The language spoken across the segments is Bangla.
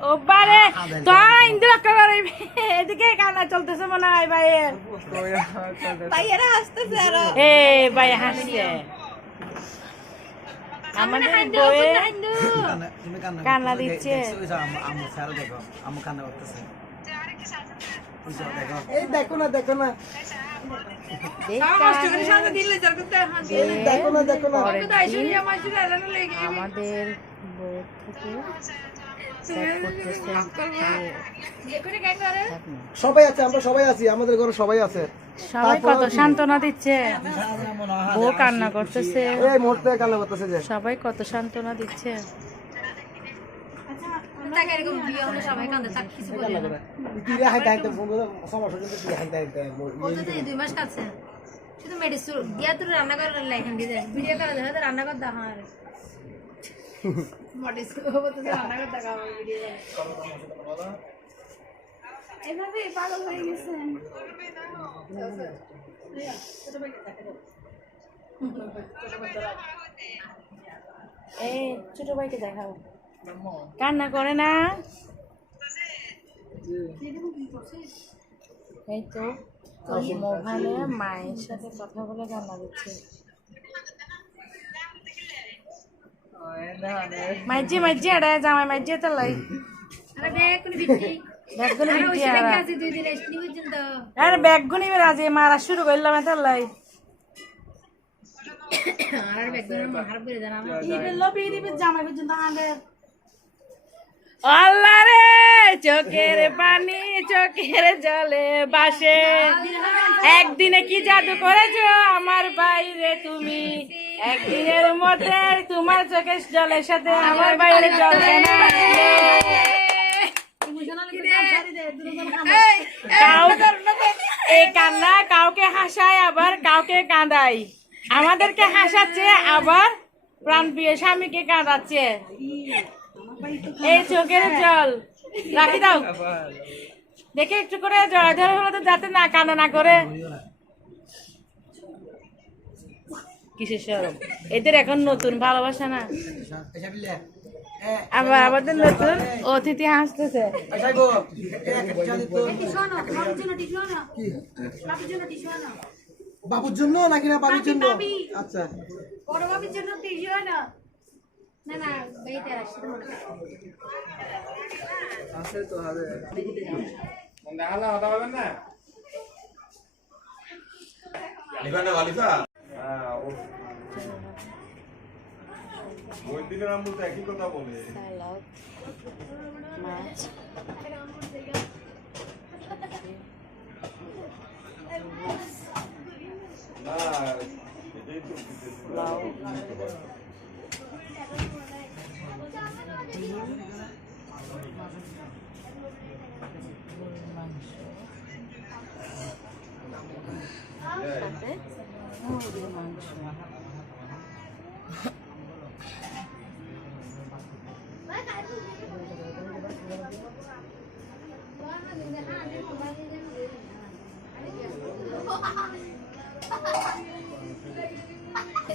ও বারে তোরা ইন্দিরা এদিকে কান্না চলতেছে মনে হয় ভাইয়ের ভাইয়ারা হাসতেছে আরও এ ভাই হাসছে আমাদের বউয়ে কান্না- দিচ্ছে। করতেছে দেখো না দেখো না আমাদের থেকে সবাই আছে আমরা সবাই আছি আমাদের ঘরে সবাই আছে। সবাই কত সান্ত্বনা দিচ্ছে। বউ কান্না করতেছে। এই মুহূর্তে কান্না করতেছে যে। সবাই কত সান্ত্বনা দিচ্ছে। তাকে এরকম বিয়ে হলে সবাই কান্দে তাকে কিছু বলে না। তীরে হাইতে হাইতে ফোন করে সমস্যা কিন্তু তীরে হাইতে হাইতে ও দুই মাস কাছে। শুধু মেডিসিন দিয়া তো রান্না করে লেখেন দিয়ে দেয়। ভিডিও করে দেখা যায় রান্না করে দেখা হয়। মেডিসিন ও রান্না করে দেখা হয় ভিডিও এভাবে পাগল হয়ে গেছে। এই ছোট ভাইকে দেখাও। কান্না করে না? এই তো মোবাইলে মায়ের সাথে কথা বলে কান্না দিচ্ছে মাইজি মাইজি জামাই মাইজি তো লাই। আরে রাজি মারা শুরু করলাম এত লাই। আর মার করে ইবে লবি দিবে জামাই পর্যন্ত আনে আল্লাহ রে চোখের পানি চোখের জলে বাসে একদিনে কি জাদু করেছ আমার বাইরে তুমি? একদিনের মধ্যে তোমার চোখের জলের সাথে আমার বাইরে জল এই কান্না কাউকে হাসায় আবার কাউকে কাঁদায়। আমাদেরকে হাসাচ্ছে আবার প্রাণ প্রিয় স্বামীকে কাঁদাচ্ছে। এই চোখের জল। রাখি দাও। দেখে একটু করে জয় ধরে হলো তো যাতে না কান্না না করে। কিসের সরম? এদের এখন নতুন ভালোবাসা না। আবার আমাদের নতুন অতিথি হাসতেছে আনো বাবুর জন্য নাকি না বাবির জন্য? আচ্ছা। বড় বাবুর জন্য না বেইতে আসছে মনে হয় মহিউদ্দিনের আম্মু তো একই কথা বলে। মাছ। না এটাই তো 네.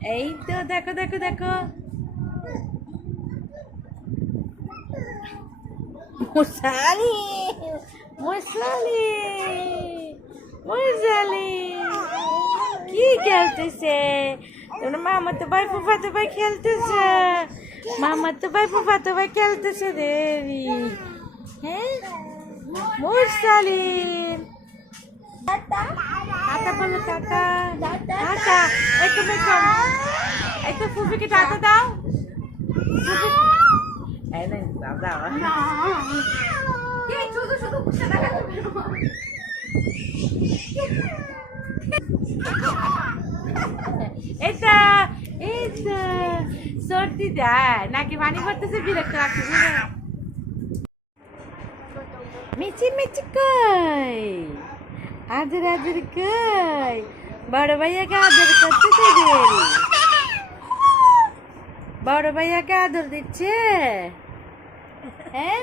哎，等，等，等，等，等，等。মশালি মশালি কি খেলতেছে তোমরা মামা তো ভাই ফুফা তো ভাই খেলতেছে মামা তো ভাই ফুফা তো ভাই খেলতেছে দেবি হ্যাঁ মুরসালিন টাটা বলো টাটা টাটা একটু মেকম একটু ফুফিকে টাটা দাও ফুফি নে শুধু শুধু এটা সর্দি দেয়। নাকি পানি পড়তেছে? বিরক্ত লাগতেছে মিচি মিচি কই? আদর আদর কই? বড় ভাইয়াকে আদর করতেছে দেরি বড় ভাইয়াকে আদর দিচ্ছে? হ্যাঁ?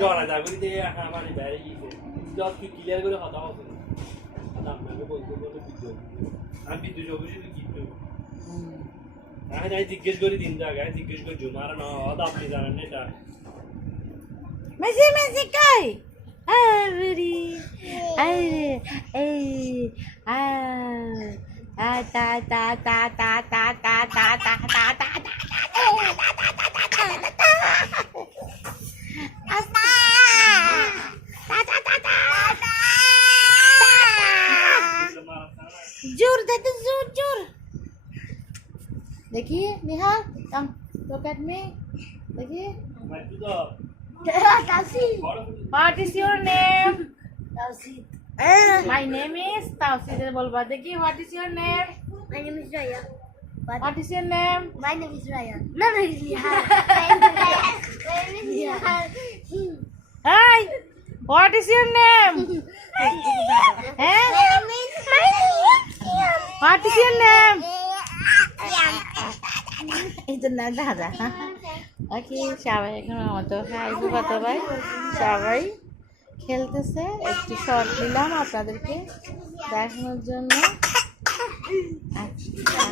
ডরা যাবি আমার বাইরে গিয়েছে জব তুই ক্লিয়ার করে কথা হতো না আপনাকে বলতে বলে বিদ্যুৎ আমি বিদ্যুৎ অবশ্যই বিদ্যুৎ আমি যাই জিজ্ঞেস করি তিন জায়গায় জিজ্ঞেস করি জুমার না হয়তো আপনি জানেন না এটা মিচি মিচি কই আরে আরে এই আ তা তা তা তা তা তা তা देखिए निहाल कम look at me देखिए मैं तो কাশি what is your name my name is Tausid bolba देखिए what is your name My name is Raya. what is your name My name is Raya. No, no, it's Nihal. My name is Raya. My name is Nihal. hi what is your name eh My name is my name what is your name সবাই ভাই কত ভাই। সবাই খেলতেছে। একটু শর্ট নিলাম আপনাদেরকে দেখানোর জন্য। আচ্ছা,